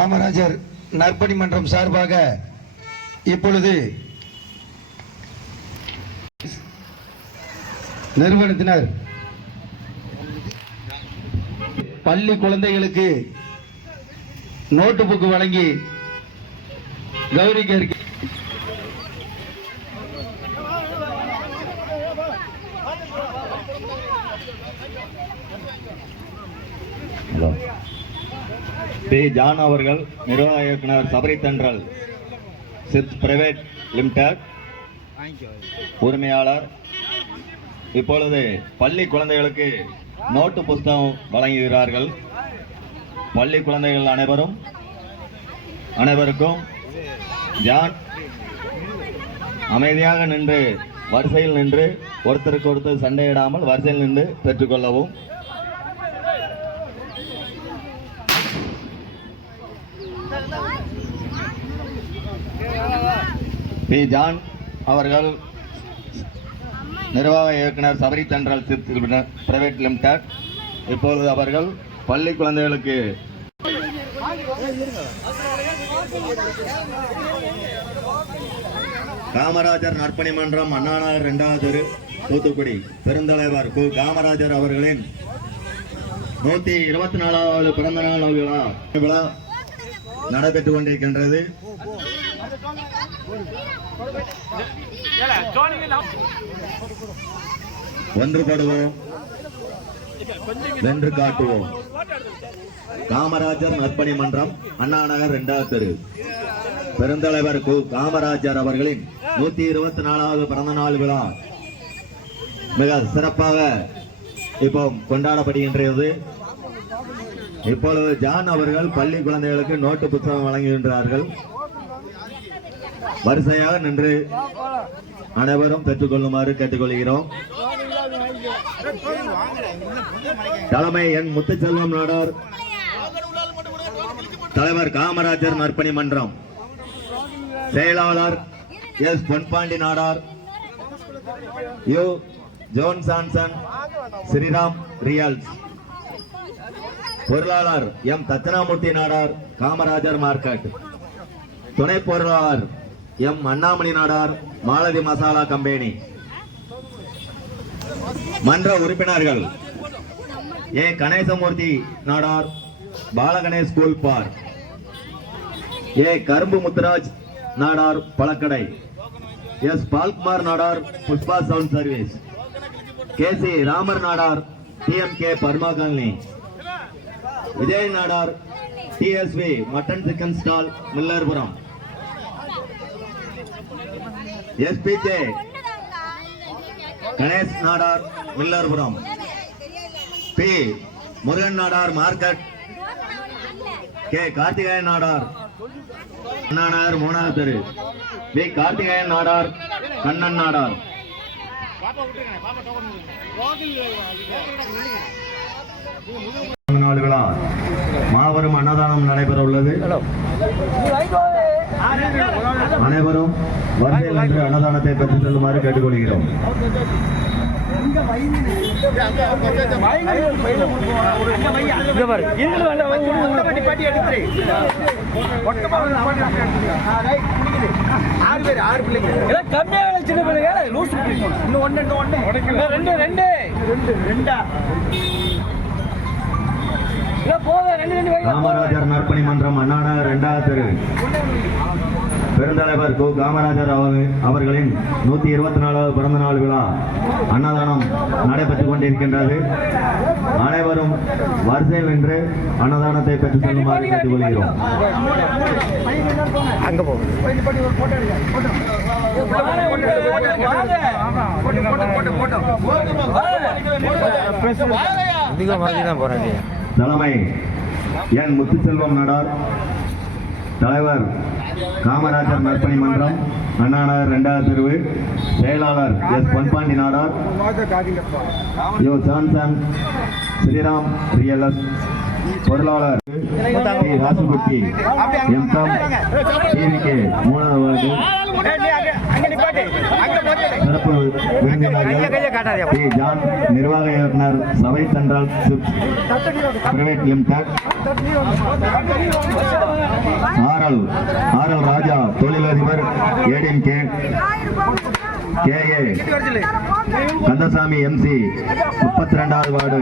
காமராஜர் நற்பணி மன்றம் சார்பாக இப்பொழுது நிறுவனத்தினர் பள்ளி குழந்தைகளுக்கு நோட்டு புக் வழங்கி கௌரவிக்க பி. ஜான் அவர்கள் நிர்வாக இயக்குனர் சபரி தென்றல் சிப்ஸ் பிரைவேட் லிமிடெட் உரிமையாளர் இப்பொழுது பள்ளி குழந்தைகளுக்கு நோட்டு புத்தகம் வழங்குகிறார்கள். பள்ளி குழந்தைகள் அனைவருக்கும் ஜான் அமைதியாக நின்று வரிசையில் நின்று ஒருத்தருக்கு ஒருத்தர் சண்டையிடாமல் வரிசையில் நின்று பெற்றுக்கொள்ளவும். பி. ஜான் அவர்கள் நிர்வாக இயக்குனர் சபரி தென்றல் பிரைவேட் லிமிடெட் இப்பொழுது அவர்கள் பள்ளி குழந்தைகளுக்கு காமராஜர் நற்பணி மன்றம் அண்ணா நகர் 2வது தெரு தூத்துக்குடி பெருந்தலைவர் கு. காமராஜர் அவர்களின் 124வது பிறந்த நாள் விழா நடைபெற்றுக் கொண்டிருக்கின்றது. ஒன்றுபடுவோம், வென்று காட்டுவோம். காமராஜர் நற்பணி மன்றம் அண்ணா நகர் 2வது தெரு பெருந்தலைவர் கு. காமராஜர் அவர்களின் 124வது பிறந்த நாள் விழா மிக சிறப்பாக இப்போ கொண்டாடப்படுகின்றது. இப்பொழுது ஜான் அவர்கள் பள்ளி குழந்தைகளுக்கு நோட்டு புத்தகம் வழங்குகின்றார்கள். வரிசையாக நின்று அனைவரும் பெற்றுக்கொள்ளுமாறு கேட்டுக்கொள்கிறோம். தலைமை என் முத்துச்செல்வம் நாடார், தலைவர் காமராஜர் நற்பணி மன்றம், செயலாளர் S. Ponpandi Nadar, U. John சான்சன் ஸ்ரீராம் ரியல்ஸ், பொருளாளர் எம். தட்சணாமூர்த்தி நாடார் காமராஜர் மார்க்கெட், துணை பொருளாளர் எம். அண்ணாமணி நாடார் மாலதி மசாலா கம்பெனி. மன்ற உறுப்பினர்கள் A. Ganesamoorthy Nadar Balaganesh school park, A. கரும்பு முத்துராஜ் நாடார் பழக்கடை, S. Palkumar Nadar Pushpa sound service, K. C. Ramar Nadar DMK Burma colony, Vijay Nadar TSV mutton chicken stall Millerpuram, SBJ Ganesh Nadar Millerpuram, P. Murugan Nadar market, K. Karthikeyan Nadar Anna Nagar 3வது தெரு, பி. கார்த்திகேயன் நாடார் கண்ணன் நாடார். விழா மாபெரும் அன்னதானம் நடைபெற உள்ளது. அனைவரும் வரிசையில் நின்று அன்னதானத்தை பெற்றுச் செல்லுமாறு கேட்டுக்கொள்கிறோம். காமராஜர் நற்பணி மன்றம் அண்ணா நகர் 2வது தெரு பெருந்தலைவர் கு. காமராஜர் அவர்களின் 124வது பிறந்த நாள் விழா அன்னதானம் நடைபெற்றுக் கொண்டிருக்கின்றது. அனைவரும் வரிசையில் நின்று அன்னதானத்தை பெற்றுச் செல்லுமாறு கேட்டுக்கொள்கிறோம். தலைமை என். முத்துச்செல்வம் நாடார், தலைவர் காமராஜர் நற்பணி மன்றம் அண்ணா நகர் 2வது தெரு, செயலாளர் எஸ். பொன்பாண்டி நாடார், யு. சான்சன் ஸ்ரீராம் ரியல்ஸ், பொருளாளர் டி. ராசுகுட்டி எம். டிவிகே 3வது வார்டு, சிறப்பு விருந்தினர்கள் பி. ஜான் நிர்வாக இயக்குனர் சபரி தென்றல் பிரைவேட் லிமிடெட், முன்னாள் ஆர்.எல். ராஜா தொழிலதிபர் ஏடிஎம் கே கந்தசாமி MC 32வது வார்டு